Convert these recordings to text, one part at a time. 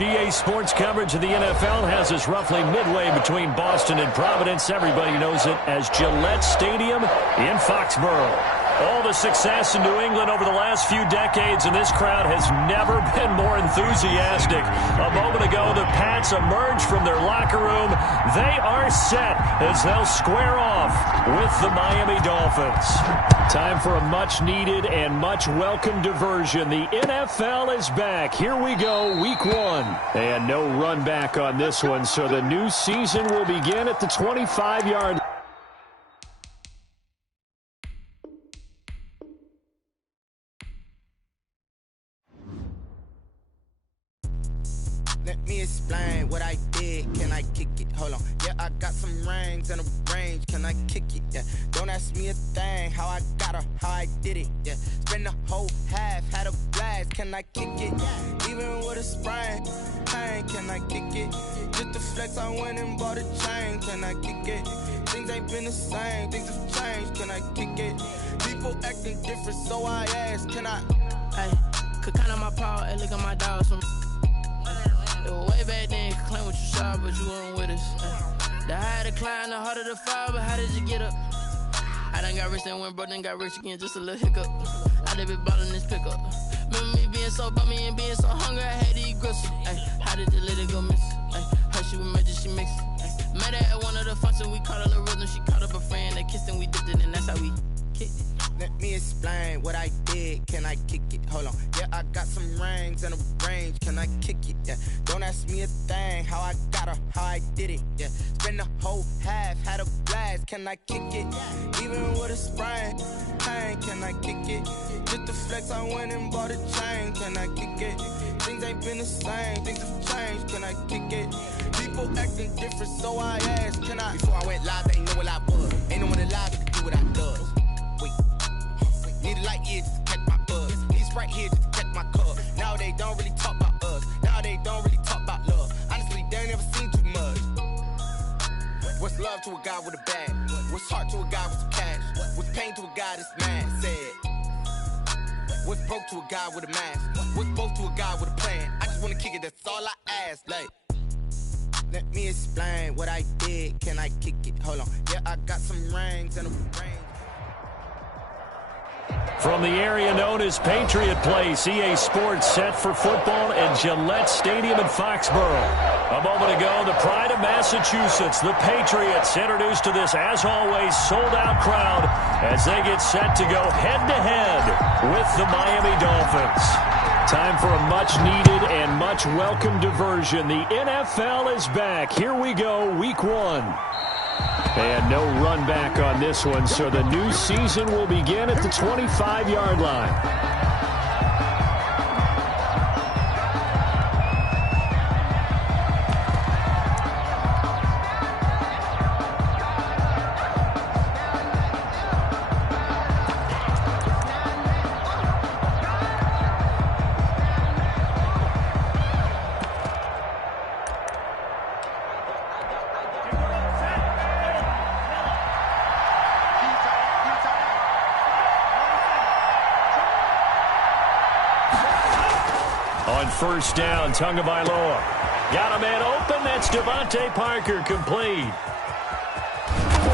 EA Sports coverage of the NFL has us roughly midway between Boston and Providence. Everybody knows it as Gillette Stadium in Foxborough. All the success in New England over the last few decades, and this crowd has never been more enthusiastic. A moment ago, the Pats emerged from their locker room. They are set as they'll square off with the Miami Dolphins. Time for a much-needed and much-welcome diversion. The NFL is back. Here we go, Week 1. And no run back on this one, so the new season will begin at the 25-yard line. Let me explain what I did. Can I kick it? Hold on. Yeah, I got some rings and a range. Can I kick it? Yeah. Don't ask me a thing. How I got her, how I did it. Yeah. Spend the whole half, had a blast. Can I kick it? Even with a sprain, pain. Can I kick it? Just to flex, I went and bought a chain. Can I kick it? Things ain't been the same. Things have changed. Can I kick it? People acting different, so I ask. Can I? Hey, could count on my power and look at my dogs from. Way back then, you could claim what you saw, but you weren't with us. The higher the climb, the harder the fall, but how did you get up? I done got rich and went broke, then got rich again, just a little hiccup. I done been ballin' this pickup. Remember me being so bummy and being so hungry, I had to eat gristle. How did the lady go miss? Her she was magic, she mixed. Met her at one of the functions, we caught her the rhythm, she caught up a friend, they kissed and we dipped it, and that's how we kicked it. Let me explain what I did. Can I kick it? Hold on. Yeah, I got some rings and a range. Can I kick it? Yeah. Don't ask me a thing. How I got her, how I did it. Yeah. Spend the whole half, had a blast. Can I kick it? Even with a sprain, pain. Can I kick it? Just to flex, I went and bought a chain. Can I kick it? Things ain't been the same. Things have changed. Can I kick it? People acting different, so I asked. Can I? Before I went live, they ain't know what I was. Ain't no one alive that could do what I does. Need a light here just to catch my buzz. Need Sprite here just to catch my cup. Now they don't really talk about us. Now they don't really talk about love. Honestly, they ain't never seen too much. What's love to a guy with a bag? What's heart to a guy with some cash? What's pain to a guy that's mad? Said. What's broke to a guy with a mask? What's both to a guy with a plan? I just wanna kick it, that's all I ask. Like, let me explain what I did. Can I kick it? Hold on. Yeah, I got some rings and a range. From the area known as Patriot Place, EA Sports set for football at Gillette Stadium in Foxborough. A moment ago, the pride of Massachusetts, the Patriots, introduced to this, as always, sold-out crowd as they get set to go head-to-head with the Miami Dolphins. Time for a much-needed and much-welcome diversion. The NFL is back. Here we go, Week 1. And no run back on this one, so the new season will begin at the 25-yard line. On first down, Tagovailoa. Got a man open. That's Devontae Parker, complete.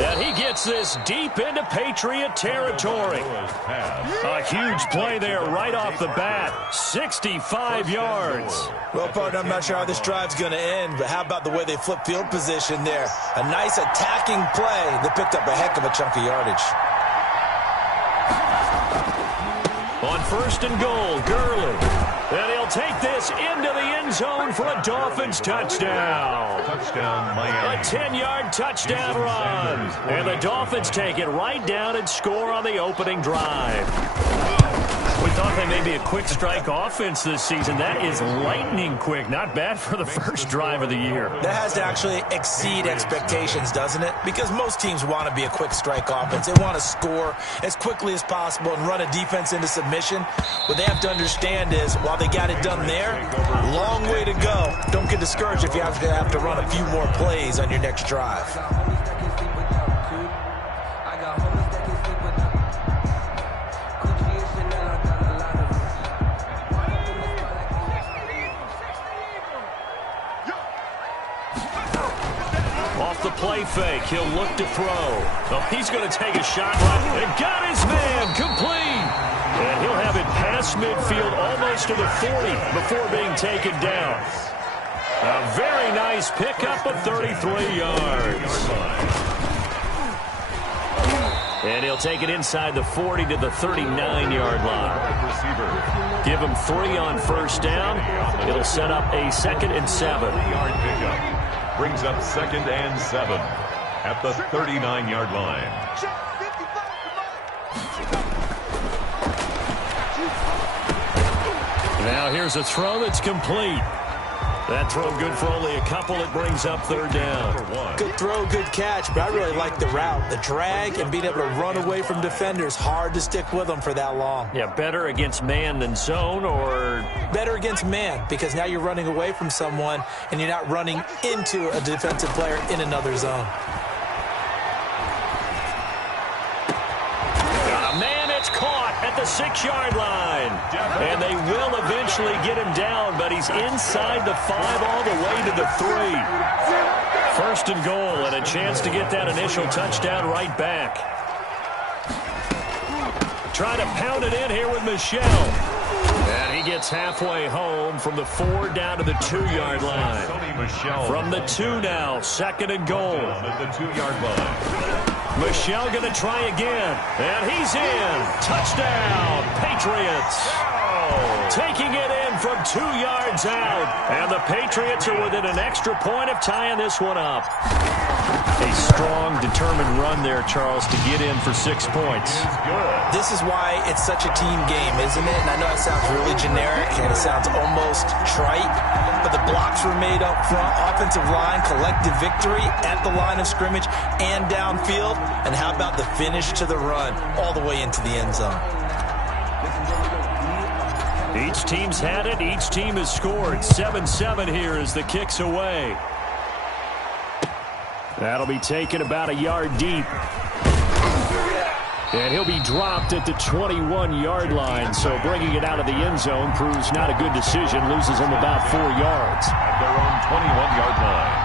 And he gets this deep into Patriot territory. A huge play there right off the bat. 65 yards. Well, partner, I'm not sure how this drive's going to end, but how about the way they flip field position there? A nice attacking play. They picked up a heck of a chunk of yardage. On first and goal, Gurley. And he'll take this into the end zone for a Dolphins touchdown. Touchdown, Miami. A 10-yard touchdown run. And the Dolphins take it right down and score on the opening drive. We thought they may be a quick strike offense this season. That is lightning quick. Not bad for the first drive of the year. That has to actually exceed expectations, doesn't it? Because most teams want to be a quick strike offense. They want to score as quickly as possible and run a defense into submission. What they have to understand is, while they got it done there, long way to go. Don't get discouraged if you have to run a few more plays on your next drive. the play fake. He'll look to throw. Oh, he's going to take a shot right and got his man complete. And he'll have it past midfield almost to the 40 before being taken down. A very nice pickup of 33 yards. And he'll take it inside the 40 to the 39-yard line. Give him 3 on first down. It'll set up a 2nd and 7. Brings up 2nd and 7 at the 39-yard line. Now here's a throw that's complete. That throw good for only a couple. It brings up 3rd down. Good throw, good catch, but I really like the route. The drag and being able to run away from defenders. Hard to stick with them for that long. Yeah, better against man than zone, or? Better against man, because now you're running away from someone and you're not running into a defensive player in another zone. Caught at the 6-yard line. And they will eventually get him down, but he's inside the 5 all the way to the 3. 1st and goal, and a chance to get that initial touchdown right back. Trying to pound it in here with Michel. And he gets halfway home from the 4 down to the 2-yard line. From the 2 now, 2nd and goal. At the 2-yard line. Michel going to try again, and he's in. Touchdown, Patriots. Taking it in from 2 yards out, and the Patriots are within an extra point of tying this one up. A strong, determined run there, Charles, to get in for 6 points. This is why it's such a team game, isn't it? And I know it sounds really generic, and it sounds almost trite, but the blocks were made up front, offensive line, collective victory at the line of scrimmage and downfield. And how about the finish to the run all the way into the end zone? Each team's had it. Each team has scored. 7-7 here as the kick's away. That'll be taken about a yard deep. And he'll be dropped at the 21-yard line. So bringing it out of the end zone proves not a good decision. Loses him about 4 yards. At their own 21-yard line.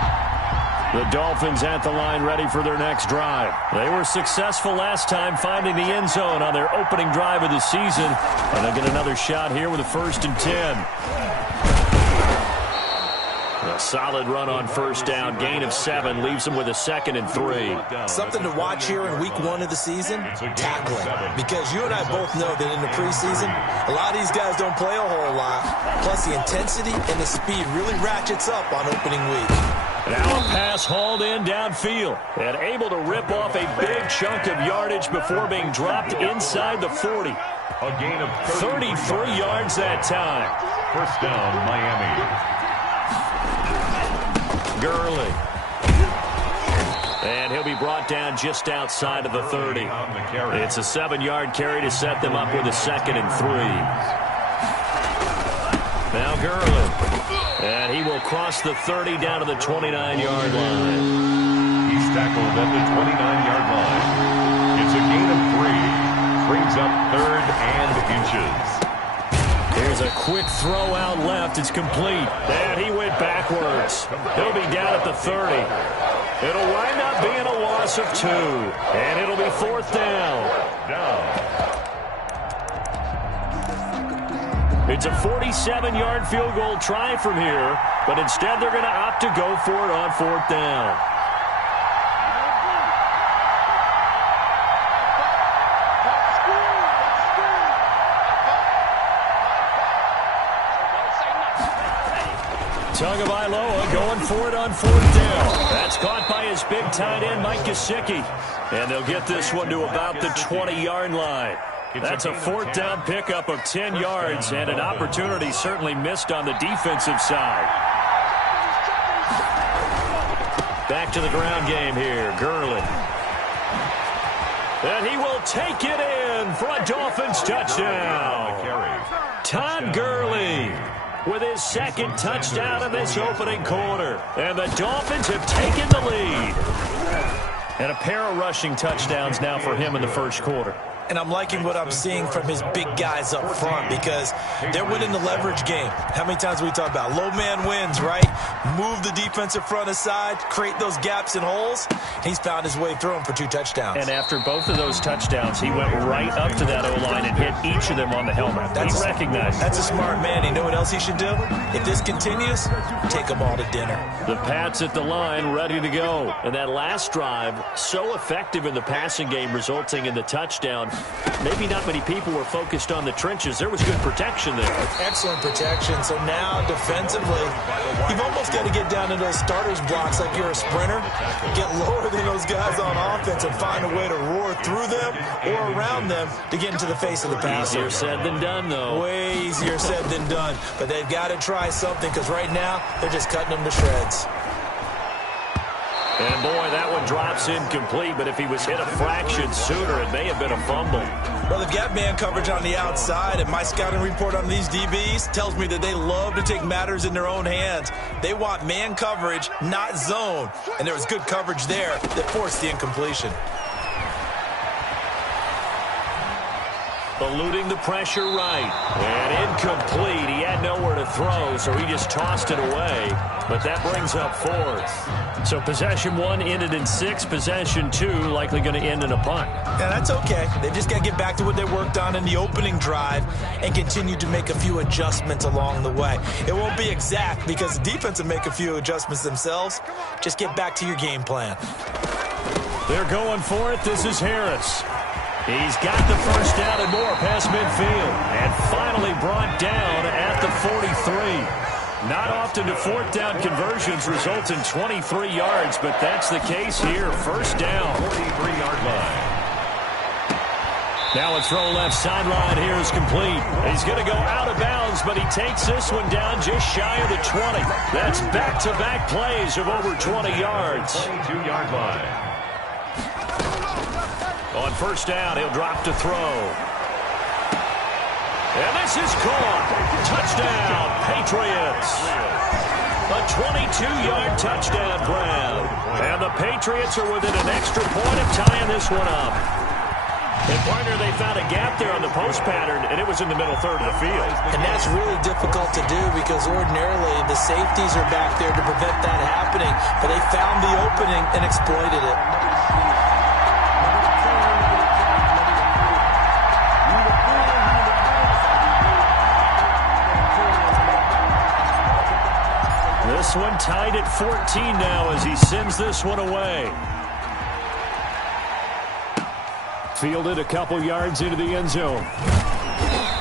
The Dolphins at the line ready for their next drive. They were successful last time finding the end zone on their opening drive of the season. And they'll get another shot here with a 1st and 10. A solid run on first down. Gain of 7 leaves them with a 2nd and 3. Something to watch here in week 1 of the season, tackling. Because you and I both know that in the preseason, a lot of these guys don't play a whole lot. Plus the intensity and the speed really ratchets up on opening week. Now a pass hauled in downfield and able to rip off a big chunk of yardage before being dropped inside the 40. A gain of 33 yards that time. 1st down, Miami. Gurley. And he'll be brought down just outside of the 30. It's a 7-yard carry to set them up with a 2nd and 3. Now Gurley. And he will cross the 30 down to the 29-yard line. He's tackled at the 29-yard line. It's a gain of 3. Brings up 3rd and inches. Here's a quick throw out left. It's complete. And he went backwards. He'll be down at the 30. It'll wind up being a loss of 2. And it'll be 4th down. It's a 47-yard field goal try from here, but instead they're going to opt to go for it on 4th down. Tagovailoa going for it on 4th down. That's caught by his big tight end, Mike Gesicki. And they'll get this one to about the 20-yard line. That's a 4th down pickup of 10 yards and an opportunity certainly missed on the defensive side. Back to the ground game here. Gurley. And he will take it in for a Dolphins touchdown. Todd Gurley with his 2nd touchdown in this opening quarter. And the Dolphins have taken the lead. And a pair of rushing touchdowns now for him in the 1st quarter. and I'm liking what I'm seeing from his big guys up front because they're winning the leverage game. How many times we talk about low man wins, right? Move the defensive front aside, create those gaps and holes. He's found his way through them for 2 touchdowns. And after both of those touchdowns, he went right up to that O-line and hit each of them on the helmet. He recognized. That's a smart man. You know what else he should do? If this continues, take them all to dinner. The Pats at the line, ready to go. And that last drive, so effective in the passing game, resulting in the touchdown. Maybe not many people were focused on the trenches. There was good protection there. Excellent protection. So now, defensively, you've almost got to get down to those starters blocks like you're a sprinter. Get lower than those guys on offense and find a way to roar through them or around them to get into the face of the passer. Easier said than done, though. Way easier said than done. But they've got to try something because right now, they're just cutting them to shreds. And, boy, that one drops incomplete, but if he was hit a fraction sooner, it may have been a fumble. Well, they've got man coverage on the outside, and my scouting report on these DBs tells me that they love to take matters in their own hands. They want man coverage, not zone, and there was good coverage there that forced the incompletion. Eluding the pressure right. And incomplete. He had nowhere to throw, so he just tossed it away. But that brings up 4th. So possession 1 ended in 6. Possession 2 likely going to end in a punt. Yeah, that's okay. They've just got to get back to what they worked on in the opening drive and continue to make a few adjustments along the way. It won't be exact because the defense will make a few adjustments themselves. Just get back to your game plan. They're going for it. This is Harris. He's got the first down and more past midfield. And finally brought down at the 43. Not often do 4th down conversions result in 23 yards, but that's the case here. First down. 43-yard line. Now a throw left sideline here is complete. He's going to go out of bounds, but he takes this one down just shy of the 20. That's back-to-back plays of over 20 yards. 22-yard line. On first down, he'll drop to throw. And this is caught. Touchdown, Patriots. A 22-yard touchdown grab. And the Patriots are within an extra point of tying this one up. And, partner, they found a gap there on the post pattern, and it was in the middle third of the field. And that's really difficult to do because ordinarily the safeties are back there to prevent that happening. But they found the opening and exploited it. This one tied at 14 now as he sends this one away. Fielded a couple yards into the end zone.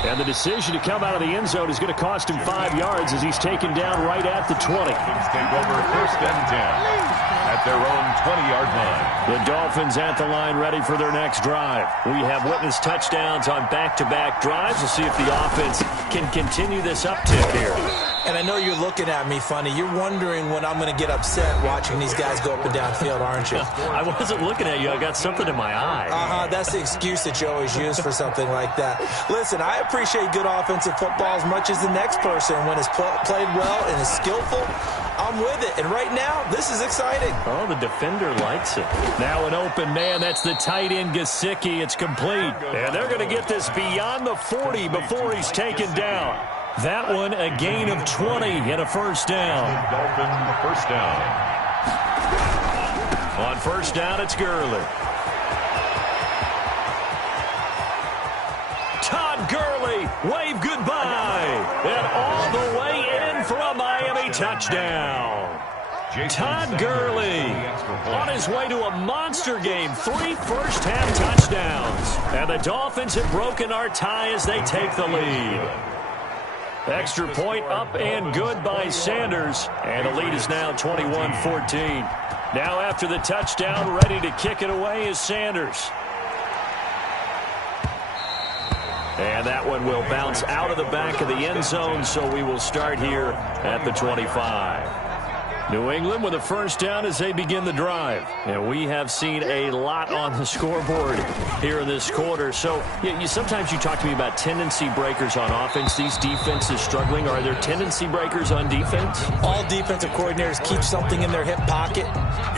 And the decision to come out of the end zone is going to cost him 5 yards as he's taken down right at the 20. Phins take over 1st and 10 at their own 20-yard line. The Dolphins at the line ready for their next drive. We have witnessed touchdowns on back-to-back drives. We'll see if the offense can continue this uptick here. And I know you're looking at me funny. You're wondering when I'm going to get upset watching these guys go up and down field, aren't you? I wasn't looking at you. I got something in my eye. That's the excuse that you always use for something like that. Listen, I appreciate good offensive football as much as the next person. When it's played well and is skillful, I'm with it. And right now, this is exciting. Oh, the defender likes it. Now an open man. That's the tight end, Gesicki. It's complete. And they're going to get this beyond the 40 before he's taken down. That one, a gain of 20 and a first down. Dolphin first down. On first down, it's Gurley. Todd Gurley, wave goodbye. And all the way in for a Miami touchdown. Todd Gurley on his way to a monster game. 3 first-half touchdowns. And the Dolphins have broken our tie as they take the lead. Extra point up and good by Sanders. And the lead is now 21-14. Now after the touchdown, ready to kick it away is Sanders. And that one will bounce out of the back of the end zone, so we will start here at the 25. New England with a first down as they begin the drive. And we have seen a lot on the scoreboard here in this quarter. So sometimes you talk to me about tendency breakers on offense. These defenses struggling. Are there tendency breakers on defense? All defensive coordinators keep something in their hip pocket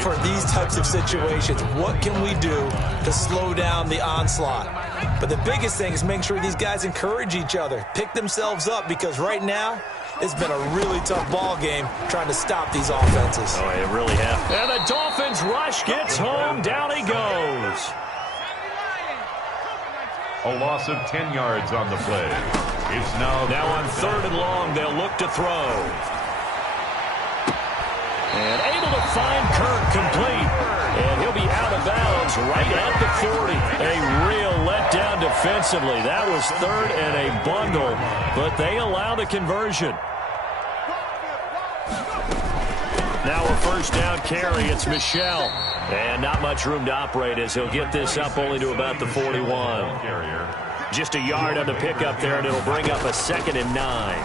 for these types of situations. What can we do to slow down the onslaught? But the biggest thing is making sure these guys encourage each other, pick themselves up, because right now it's been a really tough ball game trying to stop these offenses. Oh, it really has. And the Dolphins rush gets home. Down he goes. A loss of 10 yards on the play. It's now on 3rd and long, they'll look to throw. And able to find Kirk complete. And he'll be out of bounds right at the 40. A real letdown defensively. That was 3rd and a bundle, but they allow the conversion. Now a 1st down carry. It's Michel. And not much room to operate as he'll get this up only to about the 41. Just a yard on the pickup there, and it'll bring up a 2nd and 9.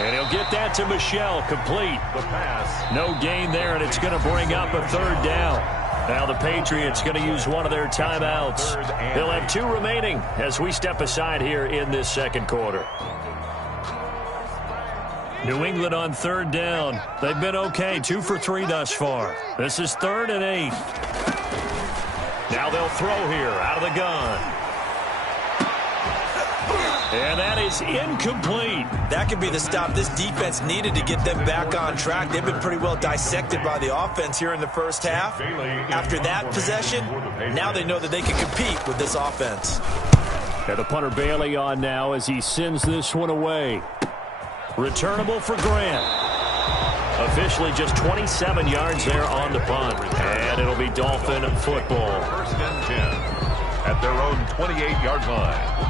And he'll get that to Michel, complete. The pass. No gain there, and it's going to bring up a 3rd down. Now the Patriots going to use one of their timeouts. They'll have 2 remaining as we step aside here in this 2nd quarter. New England on 3rd down. They've been okay, 2 for 3 thus far. This is 3rd and 8. Now they'll throw here out of the gun. And that is incomplete. That could be the stop this defense needed to get them back on track. They've been pretty well dissected by the offense here in the first half. After that possession, now they know that they can compete with this offense. And the punter Bailey on now as he sends this one away. Returnable for Grant. Officially just 27 yards there on the punt. And it'll be Dolphin football. 1st and 10 at their own 28-yard line.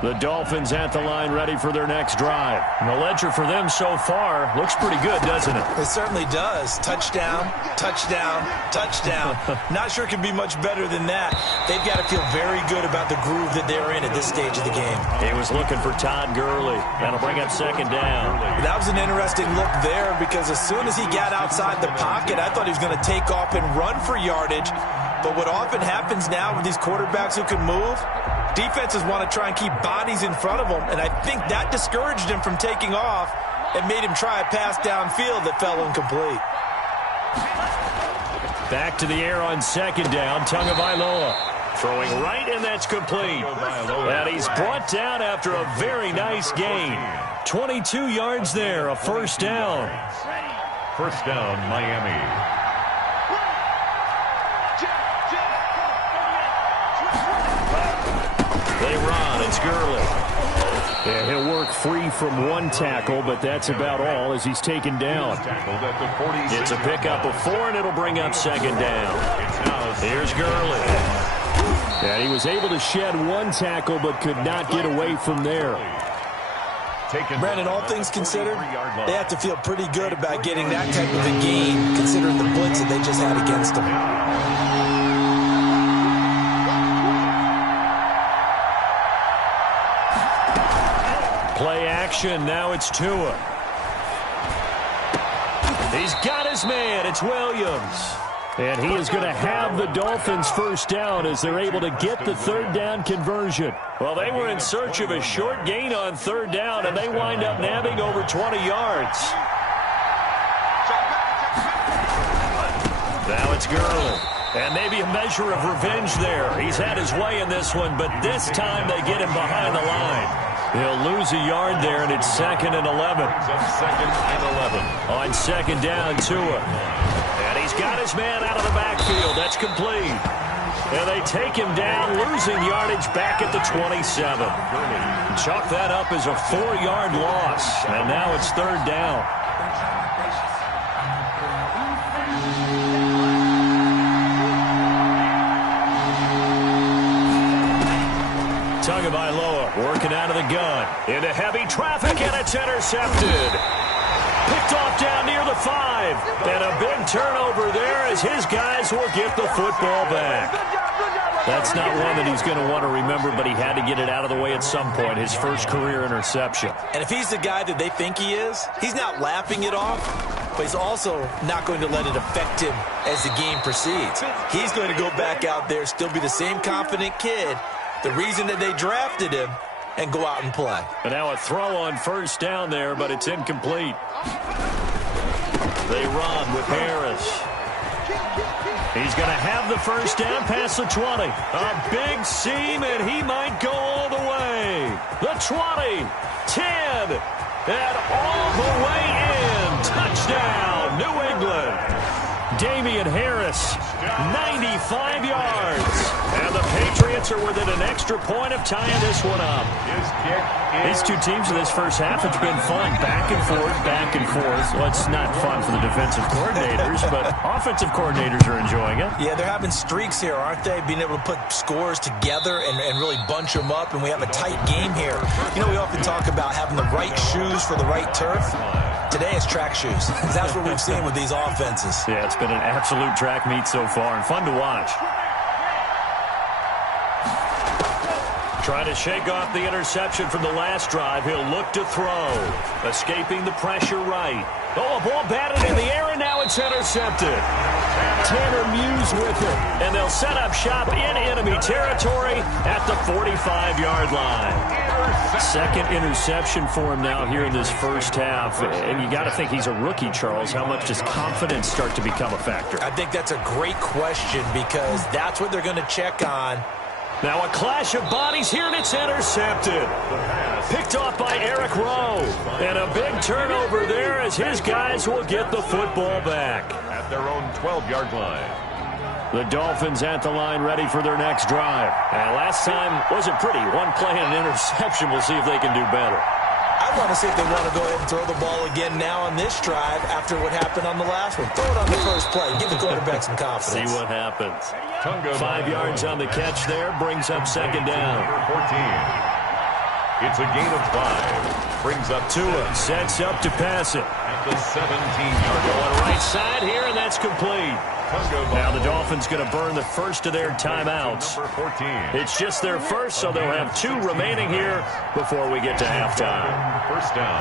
The Dolphins at the line ready for their next drive. And the ledger for them so far looks pretty good, doesn't it? It certainly does. Touchdown, touchdown, touchdown. Not sure it can be much better than that. They've got to feel very good about the groove that they're in at this stage of the game. He was looking for Todd Gurley. That'll bring up 2nd down. That was an interesting look there because as soon as he got outside the pocket, I thought he was going to take off and run for yardage. But what often happens now with these quarterbacks who can move, defenses want to try and keep bodies in front of them, and I think that discouraged him from taking off and made him try a pass downfield that fell incomplete. Back to the air on 2nd down, Tagovailoa. Throwing right, and that's complete. And he's brought down after a very nice gain. 22 yards there, a 1st down. 1st down, Miami. They run. It's Gurley. And he'll work free from 1 tackle, but that's about all as he's taken down. It's a pickup of 4, and it'll bring up 2nd down. Here's Gurley. And he was able to shed 1 tackle, but could not get away from there. Brandon, all things considered, they have to feel pretty good about getting that type of a gain, considering the blitz that they just had against them. Play action. Now it's Tua. He's got his man. It's Williams. And he is going to have the Dolphins 1st down as they're able to get the 3rd down conversion. Well, they were in search of a short gain on 3rd down, and they wind up nabbing over 20 yards. Now it's Gurley. And maybe a measure of revenge there. He's had his way in this one, but this time they get him behind the line. He'll lose a yard there, and it's 2nd and 11. 2nd and 11. On 2nd down, Tua. And he's got his man out of the backfield. That's complete. And they take him down, losing yardage back at the 27. Chalk that up as a 4-yard loss. And now it's 3rd down. Tagovailoa working out of the gun. Into heavy traffic, and it's intercepted. Picked off down near the 5. And a big turnover there as his guys will get the football back. That's not one that he's going to want to remember, but he had to get it out of the way at some point, his first career interception. And if he's the guy that they think he is, he's not laughing it off, but he's also not going to let it affect him as the game proceeds. He's going to go back out there, still be the same confident kid, the reason that they drafted him, and go out and play. And now a throw on 1st down there, but it's incomplete. They run with Harris. He's going to have the first down past the 20. A big seam, and he might go all the way. The 20, 10, and all the way in. Touchdown, New England. Damian Harris, 95 yards. And the Patriots are within an extra point of tying this one up. These two teams in this first half, it's been fun. Back and forth, back and forth. Well, it's not fun for the defensive coordinators, but offensive coordinators are enjoying it. Yeah, they're having streaks here, aren't they? Being able to put scores together and really bunch them up, and we have a tight game here. You know, we often talk about having the right shoes for the right turf. Today it's track shoes. That's what we've seen with these offenses. Yeah, it's been an absolute track meet so far and fun to watch. Trying to shake off the interception from the last drive. He'll look to throw. Escaping the pressure right. Oh, a ball batted in the air, and now it's intercepted. Tanner Muse with it. And they'll set up shop in enemy territory at the 45-yard line. Second interception for him now here in this first half. And you got to think he's a rookie, Charles. How much does confidence start to become a factor? I think that's a great question because that's what they're going to check on. Now a clash of bodies here, and it's intercepted. Picked off by Eric Rowe. And a big turnover there as his guys will get the football back. At their own 12-yard line. The Dolphins at the line ready for their next drive. And last time wasn't pretty. One play and an interception. We'll see if they can do better. I want to see if they want to go ahead and throw the ball again now on this drive after what happened on the last one. Throw it on the first play. Give the quarterback some confidence. See what happens. 5 yards on the catch there. Brings up second down. 14. It's a gain of 5. Brings up Tua. Sets up to pass it. At the 17-yard line. Going right side here, and that's complete. Now the Dolphins going to burn the first of their timeouts. It's just their first, so they'll have 2 remaining here before we get to halftime. First down.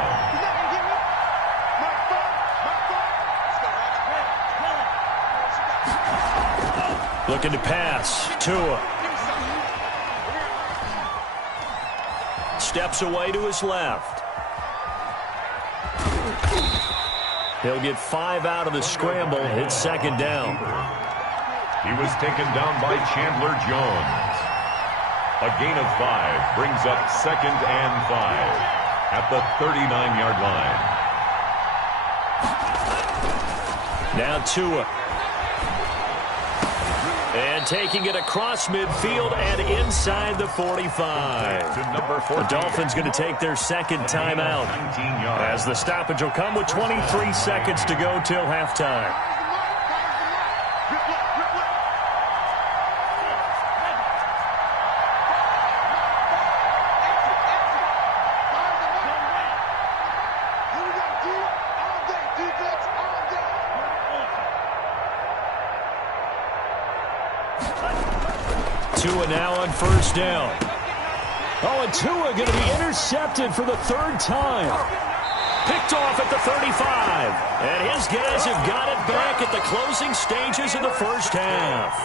Looking to pass. Tua. Steps away to his left. He'll get 5 out of the scramble. It's second down. He was taken down by Chandler Jones. A gain of 5 brings up second and 5 at the 39-yard line. Now Tua. And taking it across midfield and inside the 45. The Dolphins going to take their second timeout as the stoppage will come with 23 seconds to go till halftime. Tua now on first down. Oh, and Tua going to be intercepted for the 3rd time. Picked off at the 35. And his guys have got it back at the closing stages of the first half.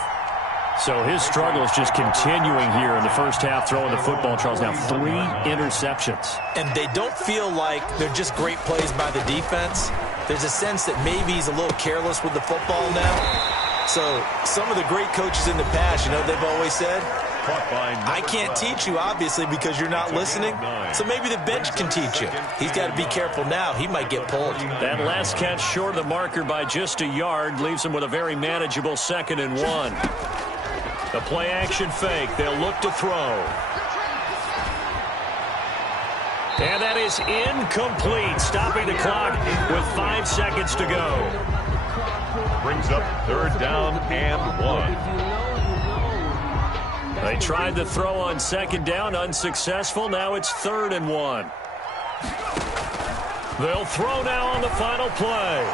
So his struggle is just continuing here in the first half, throwing the football. Charles, now 3 interceptions. And they don't feel like they're just great plays by the defense. There's a sense that maybe he's a little careless with the football now. So some of the great coaches in the past, you know, they've always said, I can't teach you, obviously, because you're not listening. So maybe the bench can teach you. He's got to be careful now. He might get pulled. That last catch short of the marker by just a yard leaves him with a very manageable 2nd and 1. The play action fake. They'll look to throw. And that is incomplete, stopping the clock with 5 seconds to go. Brings up 3rd down and 1. They tried to throw on 2nd down, unsuccessful. Now it's 3rd and 1. They'll throw now on the final play.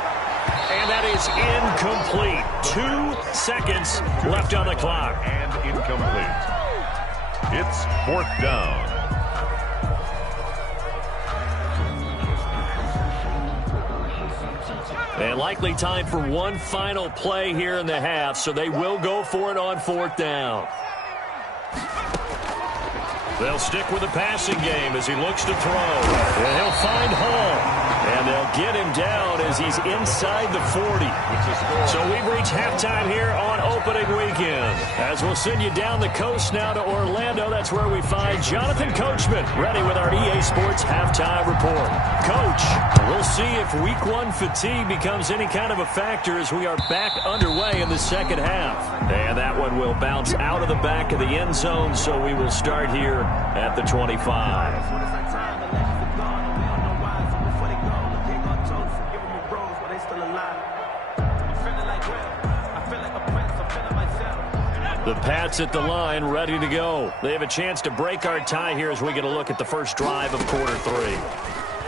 And that is incomplete. 2 seconds left on the clock. And incomplete. It's 4th down. And likely time for one final play here in the half, so they will go for it on 4th down. They'll stick with the passing game as he looks to throw. And he'll find Hall. And they'll get him down as he's inside the 40. So we've reached halftime here on opening weekend. As we'll send you down the coast now to Orlando, that's where we find Jonathan Coachman ready with our EA Sports halftime report. Coach, we'll see if week one fatigue becomes any kind of a factor as we are back underway in the second half. And that one will bounce out of the back of the end zone, so we will start here at the 25. The Pats at the line, ready to go. They have a chance to break our tie here as we get a look at the first drive of quarter three.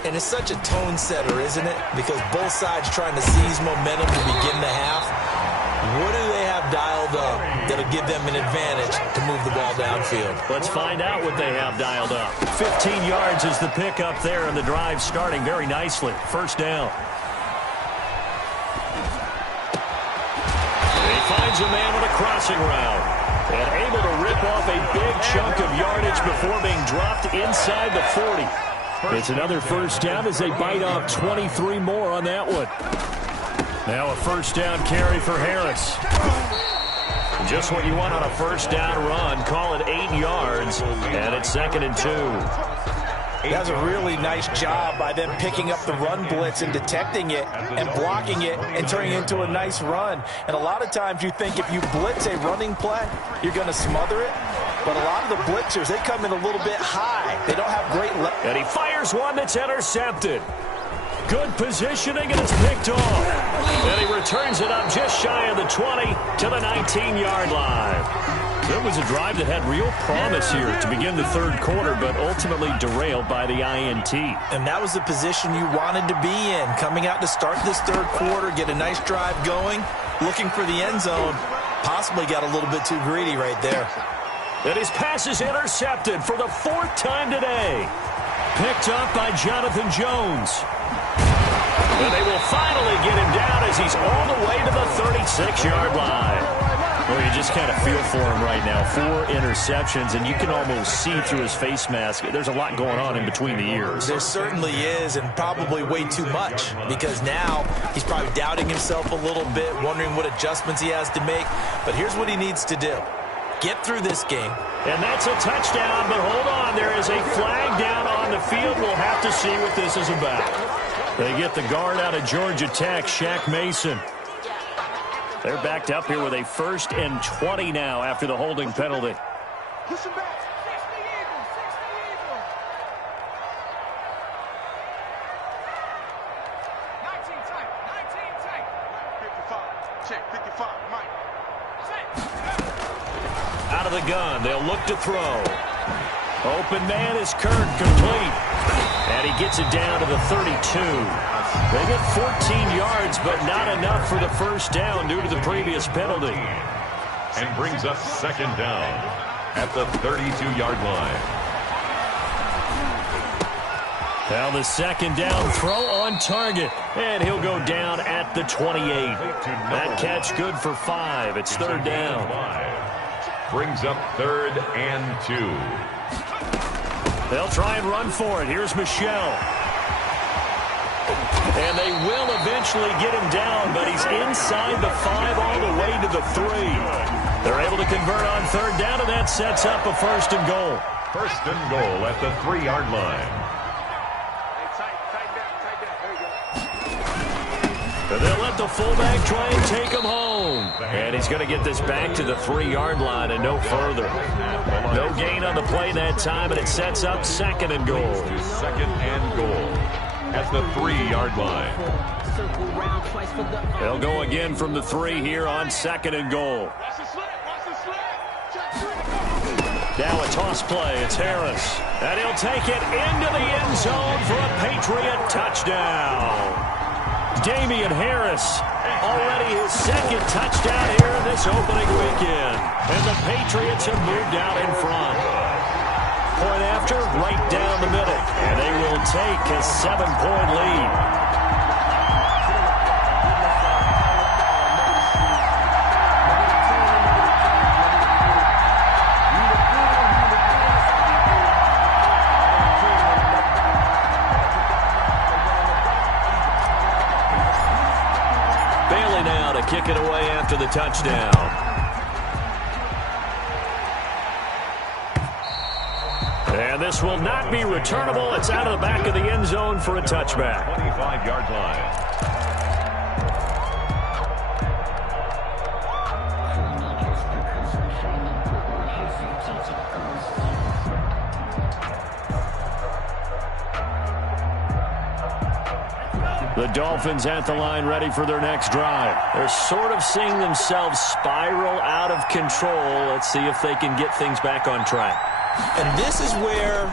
And it's such a tone setter, isn't it? Because both sides trying to seize momentum to begin the half. What do they have dialed up that'll give them an advantage to move the ball downfield? Let's find out what they have dialed up. 15 yards is the pickup there, and the drive starting very nicely. First down. Finds a man on a crossing route and able to rip off a big chunk of yardage before being dropped inside the 40. It's another first down as they bite off 23 more on that one. Now a first down carry for Harris. Just what you want on a first down run. Call it 8 yards, and it's 2nd and 2. That's a really nice job by them picking up the run blitz and detecting it and blocking it and turning it into a nice run. And a lot of times you think if you blitz a running play, you're going to smother it. But a lot of the blitzers, they come in a little bit high. They don't have great leverage. And he fires one that's intercepted. Good positioning, and it's picked off. And he returns it up just shy of the 20 to the 19-yard line. It was a drive that had real promise here to begin the third quarter, but ultimately derailed by the INT. And that was the position you wanted to be in, coming out to start this third quarter, get a nice drive going, looking for the end zone, possibly got a little bit too greedy right there. And his pass is intercepted for the 4th time today. Picked up by Jonathan Jones. And they will finally get him down as he's all the way to the 36-yard line. Well, you just kind of feel for him right now. 4 interceptions, and you can almost see through his face mask. There's a lot going on in between the ears. There certainly is, and probably way too much, because now he's probably doubting himself a little bit, wondering what adjustments he has to make. But here's what he needs to do. Get through this game. And that's a touchdown, but hold on. There is a flag down on the field. We'll have to see what this is about. They get the guard out of Georgia Tech, Shaq Mason. They're backed up here with a 1st and 20 now after the holding penalty. Push him back. 19 tight. 19 tight. 55. Check. 55. Mike. Out of the gun. They'll look to throw. Open man is Kirk, complete. And he gets it down to the 32. They get 14 yards, but not enough for the first down due to the previous penalty. And brings up 2nd down at the 32-yard line. Now the 2nd down throw on target. And he'll go down at the 28. That catch good for 5. It's 3rd down. Brings up 3rd and 2. They'll try and run for it. Here's Michelle. And they will eventually get him down, but he's inside the 5 all the way to the 3. They're able to convert on 3rd down, and that sets up a 1st and goal. 1st and goal at the 3-yard line. And they'll let the fullback try and take him home. And he's going to get this back to the 3-yard line and no further. No gain on the play that time, and it sets up 2nd and goal. 2nd and goal at the 3-yard line. They'll go again from the 3 here on 2nd and goal. Now a toss play. It's Harris. And he'll take it into the end zone for a Patriot touchdown. Damian Harris, already his 2nd touchdown here in this opening weekend. And the Patriots have moved out in front. Point after, right down the middle. And they will take a 7-point lead. after the touchdown. And this will not be returnable. It's out of the back of the end zone for a touchback. 25-yard line. The Dolphins at the line ready for their next drive. They're sort of seeing themselves spiral out of control. Let's see if they can get things back on track. And this is where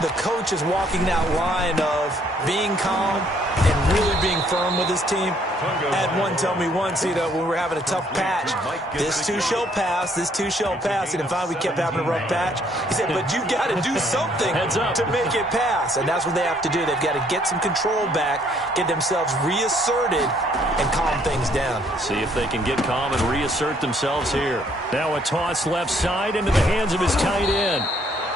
the coach is walking that line of being calm and really being firm with his team. I had one tell me once, when we were having a tough patch, this too shall pass, this too shall pass. And finally we kept having a rough patch. He said, but you got to do something to make it pass. And that's what they have to do. They've got to get some control back, get themselves reasserted, and calm things down. See if they can get calm and reassert themselves here. Now a toss left side into the hands of his tight end.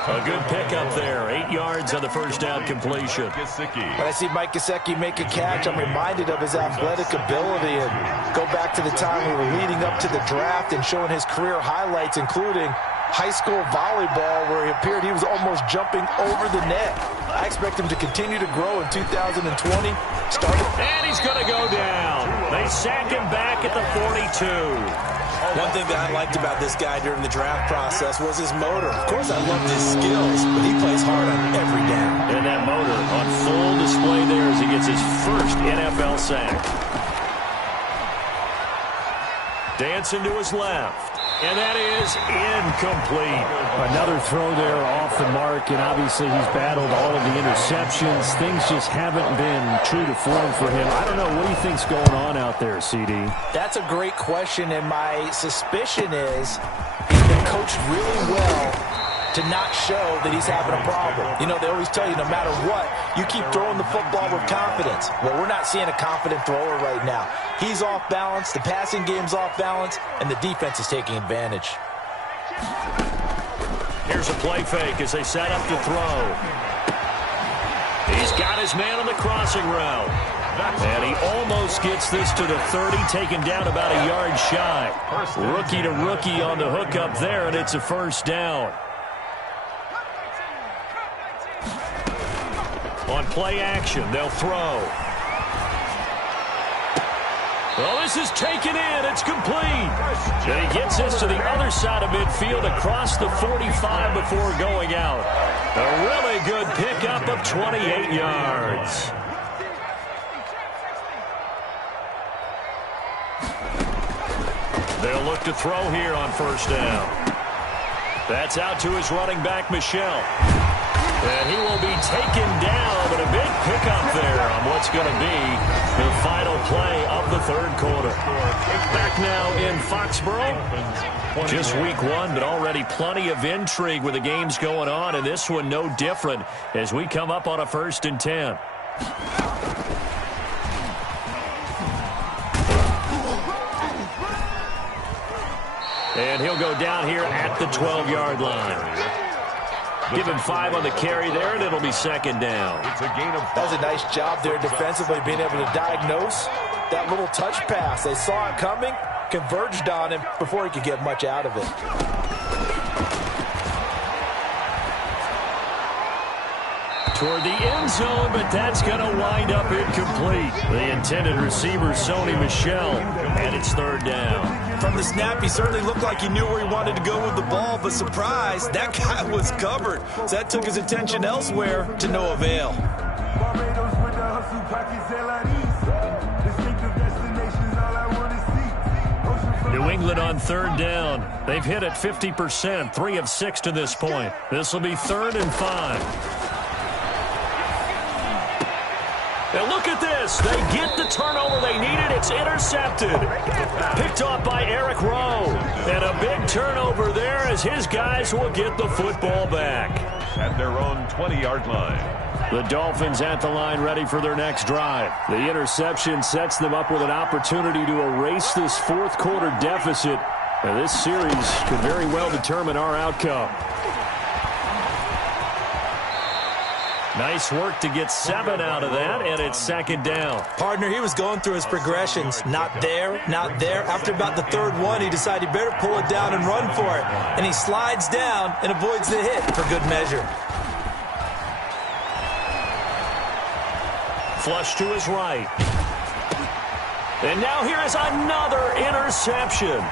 A good pickup there. 8 yards on the first down completion. When I see Mike Gesicki make a catch, I'm reminded of his athletic ability and go back to the time we were leading up to the draft and showing his career highlights, including high school volleyball, where he appeared he was almost jumping over the net. I expect him to continue to grow in 2020. And he's going to go down. They sack him back at the 42. One thing that I liked about this guy during the draft process was his motor. Of course, I loved his skills, but he plays hard on every down. And that motor on full display there as he gets his first NFL sack. Dancing to his left. And that is incomplete. Another throw there off the mark, and obviously he's battled all of the interceptions. Things just haven't been true to form for him. I don't know. What do you think's going on out there, CD? That's a great question, and my suspicion is he's been coached really well to not show that he's having a problem. They always tell you no matter what, you keep throwing the football with confidence. Well, we're not seeing a confident thrower right now. He's off balance, the passing game's off balance, and the defense is taking advantage. Here's a play fake as they set up to throw. He's got his man on the crossing route. And he almost gets this to the 30, taken down about a yard shy. Rookie to rookie on the hookup there, and it's a first down. On play action, they'll throw. Well, this is taken in. It's complete. And he gets this to the other side of midfield across the 45 before going out. A really good pickup of 28 yards. They'll look to throw here on first down. That's out to his running back, Michel. And he will be taken down, but a big pickup there on what's going to be the final play of the third quarter. Back now in Foxborough. Just week 1, but already plenty of intrigue with the games going on, and this one no different as we come up on a 1st and 10. And he'll go down here at the 12-yard line. Give him 5 on the carry there, and it'll be second down. That was a nice job there defensively, being able to diagnose that little touch pass. They saw it coming, converged on him before he could get much out of it. Toward the end zone, but that's going to wind up incomplete. The intended receiver, Sony Michel, and it's third down. From the snap, he certainly looked like he knew where he wanted to go with the ball, but surprise, that guy was covered. So that took his attention elsewhere to no avail. New England on third down. They've hit it 50%, 3 of 6 to this point. This will be 3rd and 5. And look at this. They get the turnover they needed. It's intercepted. Picked off by Eric Rowe. And a big turnover there as his guys will get the football back. At their own 20-yard line. The Dolphins at the line ready for their next drive. The interception sets them up with an opportunity to erase this fourth quarter deficit. And this series could very well determine our outcome. Nice work to get 7 out of that, and it's second down. Partner, he was going through his progressions. Not there, not there. After about the third one, he decided he better pull it down and run for it. And he slides down and avoids the hit for good measure. Flush to his right. And now here is another interception.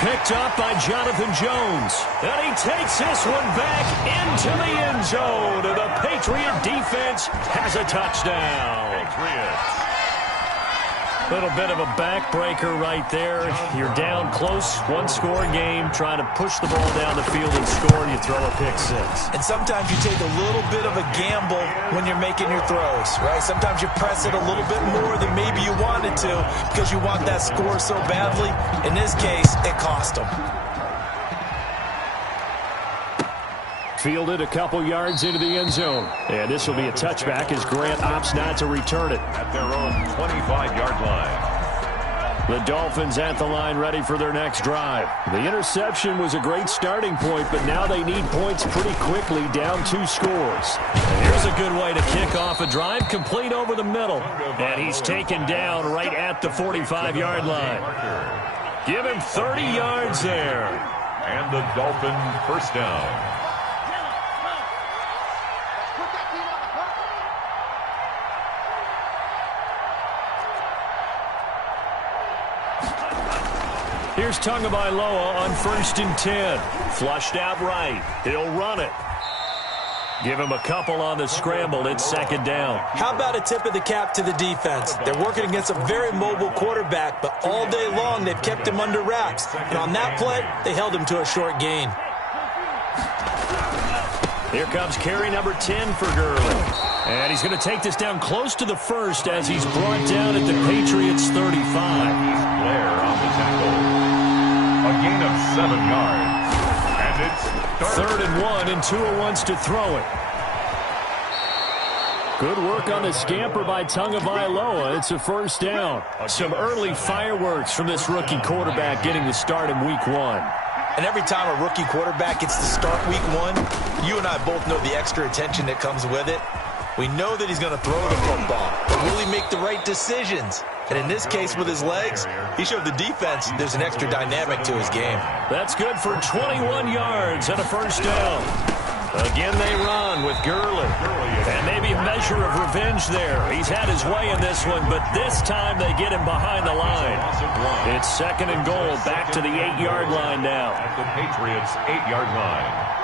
Picked up by Jonathan Jones. And he takes this one back into the end zone. And the Patriot defense has a touchdown. Patriots. Little bit of a backbreaker right there. You're down close, one-score game, trying to push the ball down the field and score, and you throw a pick six. And sometimes you take a little bit of a gamble when you're making your throws, right? Sometimes you press it a little bit more than maybe you wanted to because you want that score so badly. In this case, it cost them. Fielded a couple yards into the end zone. And this will be a touchback as Grant opts not to return it. At their own 25-yard line. The Dolphins at the line ready for their next drive. The interception was a great starting point, but now they need points pretty quickly, down 2 scores. And here's a good way to kick off a drive, complete over the middle. And he's taken down right at the 45-yard line. Give him 30 yards there. And the Dolphin first down. Here's Tagovailoa on 1st and 10. Flushed out right. He'll run it. Give him a couple on the scramble. It's second down. How about a tip of the cap to the defense? They're working against a very mobile quarterback, but all day long they've kept him under wraps. And on that play, they held him to a short gain. Here comes carry number 10 for Gurley. And he's going to take this down close to the first as he's brought down at the Patriots' 35. Blair on the tackle. A gain of 7 yards. And it's third and 1, and Tua wants to throw it. Good work on the scamper by Tagovailoa. It's a first down. Some early fireworks from this rookie quarterback getting the start in week 1. And every time a rookie quarterback gets to start week 1, you and I both know the extra attention that comes with it. We know that he's going to throw the football, but will he make the right decisions? And in this case, with his legs, he showed the defense there's an extra dynamic to his game. That's good for 21 yards and a first down. Again, they run with Gurley. And maybe a measure of revenge there. He's had his way in this one, but this time they get him behind the line. It's second and goal, back to the 8-yard line now. At the Patriots' 8-yard line.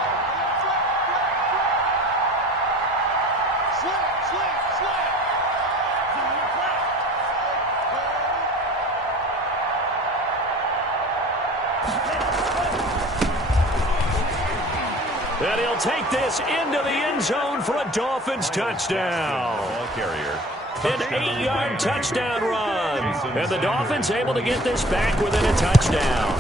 And he'll take this into the end zone for a Dolphins touchdown. An 8-yard touchdown run. And the Dolphins able to get this back within a touchdown.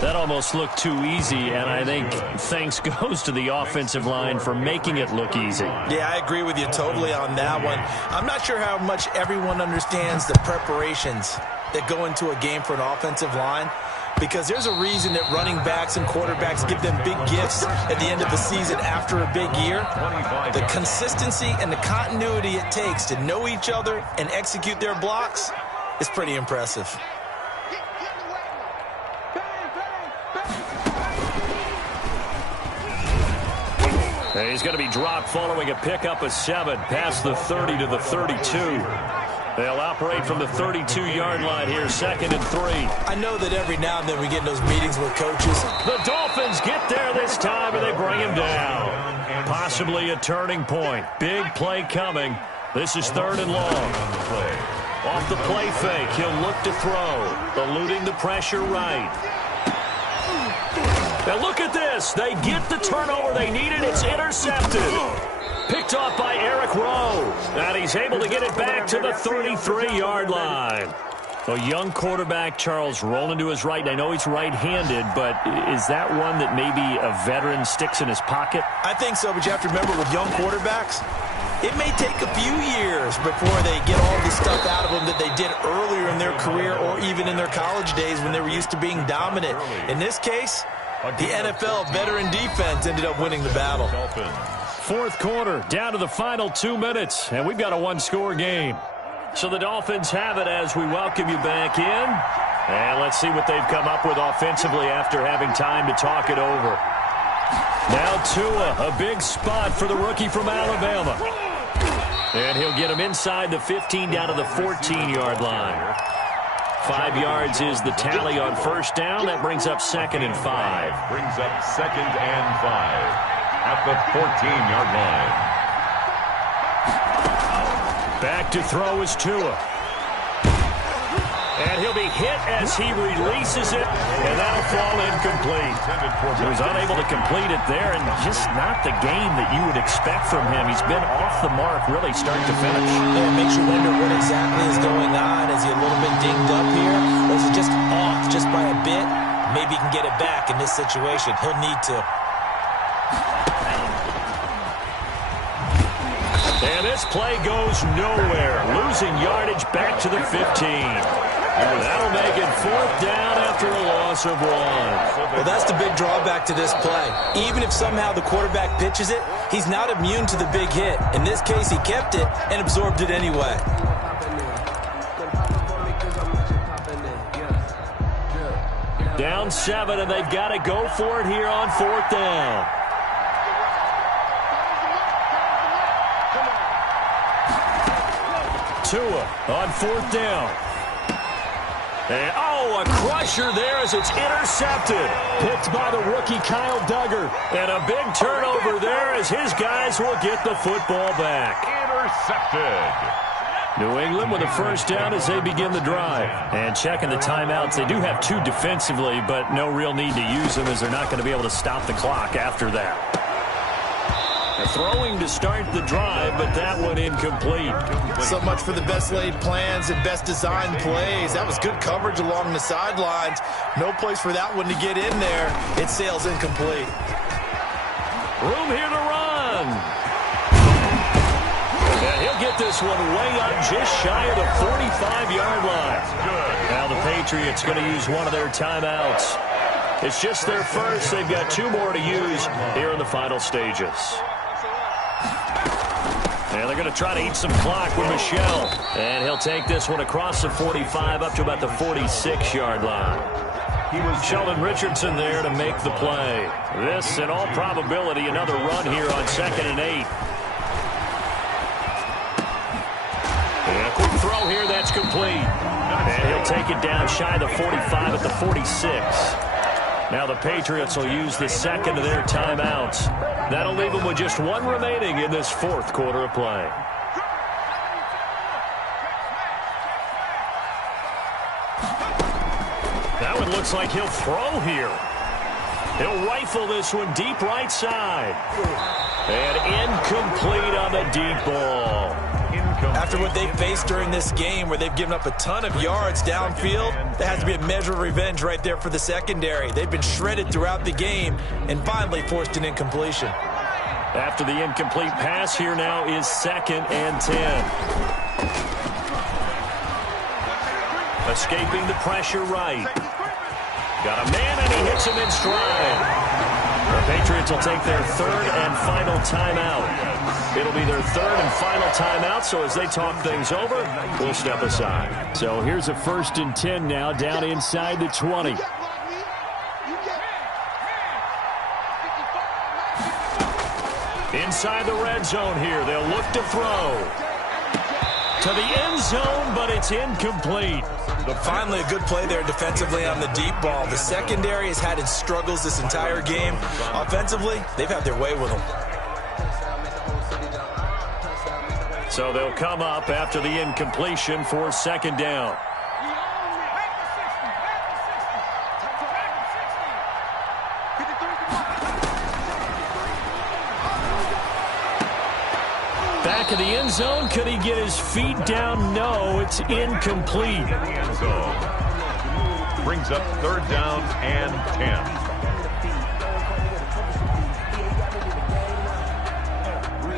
That almost looked too easy, and I think thanks goes to the offensive line for making it look easy. Yeah, I agree with you totally on that one. I'm not sure how much everyone understands the preparations that go into a game for an offensive line, because there's a reason that running backs and quarterbacks give them big gifts at the end of the season after a big year. The consistency and the continuity it takes to know each other and execute their blocks is pretty impressive. And he's going to be dropped following a pickup of 7 past the 30 to the 32. They'll operate from the 32-yard line here, second and 3. I know that every now and then we get in those meetings with coaches. The Dolphins get there this time, and they bring him down. Possibly a turning point. Big play coming. This is third and long. Off the play fake, he'll look to throw. Eluding the pressure right. Now look at this. They get the turnover they needed. It's intercepted. Picked off by Eric Rowe. And he's able to get it back to the 33-yard line. A young quarterback, Charles, rolling to his right. I know he's right-handed, but is that one that maybe a veteran sticks in his pocket? I think so, but you have to remember with young quarterbacks, it may take a few years before they get all the stuff out of them that they did earlier in their career or even in their college days when they were used to being dominant. In this case, the NFL veteran defense ended up winning the battle. Fourth quarter, down to the final 2 minutes, and we've got a one-score game. So the Dolphins have it as we welcome you back in. And let's see what they've come up with offensively after having time to talk it over. Now Tua, a big spot for the rookie from Alabama. And he'll get him inside the 15 down to the 14-yard line. 5 yards is the tally on first down. That brings up 2nd and 5. Brings up 2nd and 5 at the 14-yard line. Back to throw is Tua. And he'll be hit as he releases it, and that'll fall incomplete. He was unable to complete it there, and just not the game that you would expect from him. He's been off the mark really start to finish. Yeah, it makes you wonder what exactly is going on. Is he a little bit dinged up here, or is he just off just by a bit? Maybe he can get it back in this situation. He'll need to. And this play goes nowhere. Losing yardage back to the 15. That'll make it 4th down after a loss of 1. Well, that's the big drawback to this play. Even if somehow the quarterback pitches it, he's not immune to the big hit. In this case, he kept it and absorbed it anyway. Down 7, and they've got to go for it here on 4th down. Tua on 4th down. And, a crusher there as it's intercepted. Picked by the rookie Kyle Duggar. And a big turnover there as his guys will get the football back. Intercepted. New England with a first down as they begin the drive. And checking the timeouts. They do have 2 defensively, but no real need to use them as they're not going to be able to stop the clock after that. They're throwing to start the drive, but that one incomplete. So much for the best laid plans and best designed plays. That was good coverage along the sidelines. No place for that one to get in there. It sails incomplete. Room here to run. And he'll get this one way up just shy of the 45-yard line. Now the Patriots going to use one of their timeouts. It's just their first. They've got 2 more to use here in the final stages. And they're going to try to eat some clock with Michel. And he'll take this one across the 45 up to about the 46-yard line. He was Sheldon Richardson there to make the play. This, in all probability, another run here on 2nd and 8. And a quick throw here, that's complete. And he'll take it down shy of the 45 at the 46. Now the Patriots will use the second of their timeouts. That'll leave them with just 1 remaining in this 4th quarter of play. That one looks like he'll throw here. He'll rifle this one deep right side. And incomplete on the deep ball. After what they faced during this game where they've given up a ton of yards downfield, there has to be a measure of revenge right there for the secondary. They've been shredded throughout the game and finally forced an incompletion. After the incomplete pass, here now is 2nd and 10. Escaping the pressure right. Got a man and he hits him in stride. The Patriots will take their 3rd and final timeout. It'll be their 3rd and final timeout, so as they talk things over, we'll step aside. So here's a 1st and 10 now, down inside the 20. Inside the red zone here, they'll look to throw. To the end zone, but it's incomplete. But finally a good play there defensively on the deep ball. The secondary has had its struggles this entire game. Offensively, they've had their way with them. So they'll come up after the incompletion for 2nd down. Back of the end zone. Could he get his feet down? No, it's incomplete. Brings up 3rd down and 10.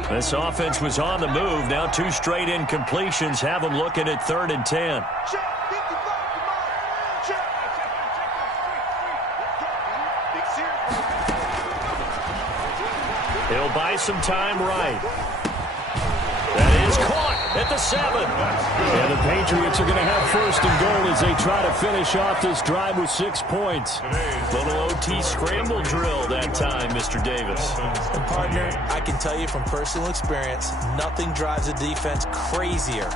This offense was on the move. Now 2 straight incompletions have them looking at 3rd and 10. He'll buy some time right. That is caught at the 7. And the Patriots are going to have first and goal as they try to finish off this drive with 6 points. Little OT scramble drill that time, Mr. Davis. And partner, I can tell you from personal experience, nothing drives a defense crazier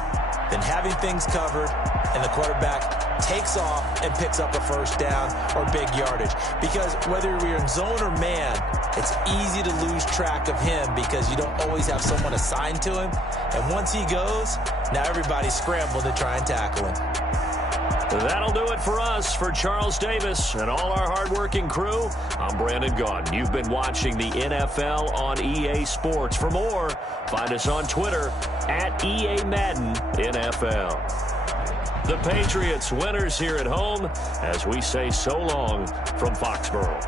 than having things covered and the quarterback takes off and picks up a first down or big yardage. Because whether you're in zone or man, it's easy to lose track of him because you don't always have someone assigned to him. And once he goes, now everybody's scrambled to try and tackle him. That'll do it for us. For Charles Davis and all our hardworking crew, I'm Brandon Gaudin. You've been watching the NFL on EA Sports. For more, find us on Twitter at EA Madden NFL. The Patriots winners here at home as we say so long from Foxborough.